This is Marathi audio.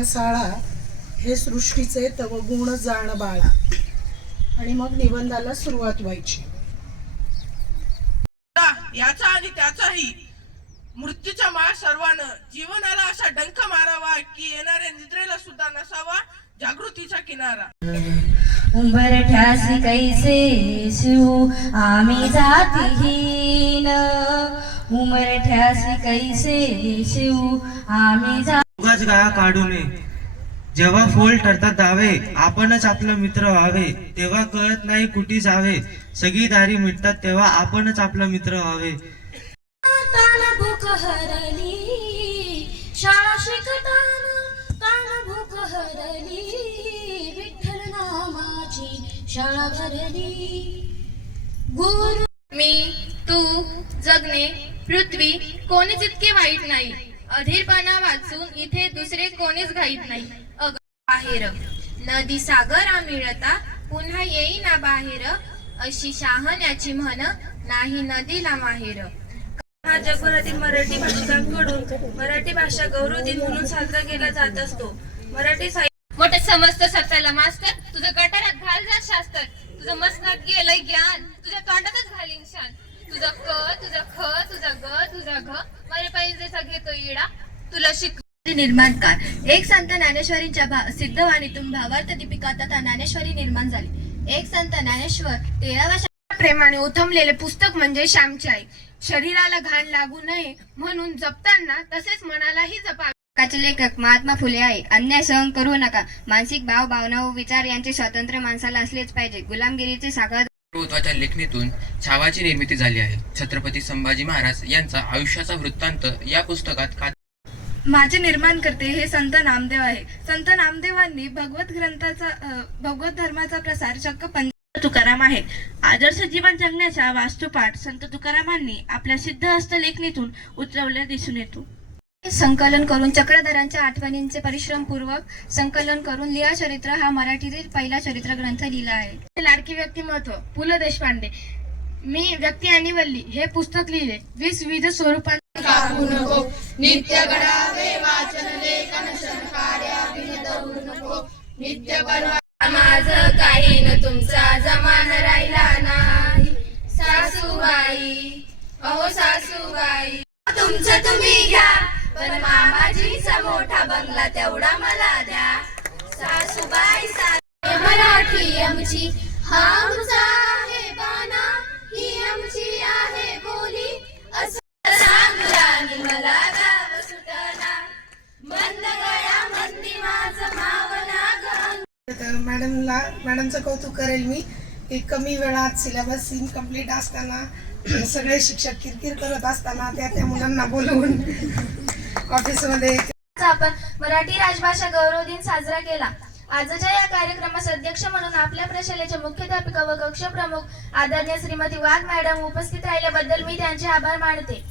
वसाळा हे सृष्टीचे तव गुण जाण बाळा. आणि मग निबंधाला सुरुवात व्हायची. याचा आणि त्याचाही मृत्यूचा माळ सर्वांना जीवनाला असा डंक मारावा की येणाऱ्या निद्रेला सुद्धा नसावा जागृतीचा किनारा. उंबरठ्यासी कैसे शिव आम्ही जातीहीन, उंबरठ्यासी कैसे शिव आम्ही उगाच गाया काढू नये. जेव्हा फोल ठरतात दावे आपणच आपला मित्र व्हावे, तेव्हा कळत नाही कुठे जावे. सगळी दारी मिटतात तेव्हा आपणच आपला मित्र व्हावे. तान भूक हरली शाळा शिकताना, तान भूक हरली विठ्ठल नामाची शाळा भरली. गुरु मी, तू, जगणे, पृथ्वी कोणीच इतके वाईट नाही. अधीरपणा वाचून इथे दुसरे कोणीच घाईत नाही. बाहेर नदी सागरा मिळता पुन्हा येईना बाहेर, अशी शहाण्याची म्हण नाही नदीला माहेर. हा जगभरातील मराठी भाषिकांकडून मराठी भाषा गौरव दिन म्हणून साजरा केला जात असतो. मराठी साहित्य मोठे समजत सत्याला मास्तर, तुझं गटारात घाल जा शास्त्र. तुझं मसनात गेलंय ज्ञान, तुझ्या तोंडातच घालीन शान. तुझं क, तुझं ख, तुझा ग, तुझा घ, मारे पाहिजे सगळे तो इडा. तुला शिक निर्माणकार एक संत ज्ञानेश्वरींच्या सिद्धवाणीतून भावार्थ दीपिका तथा ज्ञानेश्वरी निर्माण झाली. एक संत ज्ञानेश्वर 13व्या प्रेमाने उथमलेले पुस्तक म्हणजे श्यामची आई. शरीराला घाण लागू नये म्हणून जपताना तसेच मनालाही जपावे. लेखक महात्मा फुले आहे. अन्याय सहन करू नका. मानसिक भाव भावना व विचार यांचे स्वातंत्र्य माणसाला असलेच पाहिजे. गुलामगिरीचे सागर प्रभुत्वाच्या लेखणीतून छावाची निर्मिती झाली आहे. छत्रपती संभाजी महाराज यांचा आयुष्याचा वृत्तांत या पुस्तकात माझे निर्माण करते हे संत नामदेव आहे. संत नामदेवांनी भगवत धर्माचा प्रसार चक्क तुकाराम आहे. आदर्श जीवन जगण्याचा वास्तुपाठ संत तुकारामांनी आपल्या सिद्ध हस्त लेखणीतून उतरवले दिसून येतो. संकलन करून चक्रधरांच्या आठवणींचे परिश्रमपूर्वक संकलन करून लीळा चरित्र हा मराठीतील पहिला चरित्र ग्रंथ लिहिला आहे. लाडकी व्यक्तिमत्व पु. ल. देशपांडे. मी व्यक्ती आणि वल्ली हे पुस्तक लिहिले. 20 विविध स्वरूपात नित्य घडावे वाचन लेखन शनकार्या विनोद नको. नित्य बनवा माझं काही न तुमचा जमान राहिला नाही. सासूबाई, अहो सासूबाई, तुमचं तुम्ही घ्या, पण मामाजीचा मोठा बंगला तेवढा मला द्या. सासूबाई मराठी आमची हा आमचा आहे बाणा, ही आमची आहे बोली, असं सांगल्याने मला गाव सुटना. मंद गळ्या मंदी माझं मावना गं. मॅडमचं कौतुक करेल मी की कमी वेळात सिलेबस इनकम्प्लीट असताना सगळे शिक्षक किरकिर करत असताना त्या मुलांना बोलवून ऑफिसमध्ये आपण मराठी राजभाषा गौरव दिन साजरा केला. आजच्या या कार्यक्रमास अध्यक्ष म्हणून आपल्या प्रशालेचे मुख्याध्यापिका व कक्ष प्रमुख आदरणीय श्रीमती वाघ मॅडम उपस्थित राहिल्याबद्दल मी त्यांचे आभार मानते.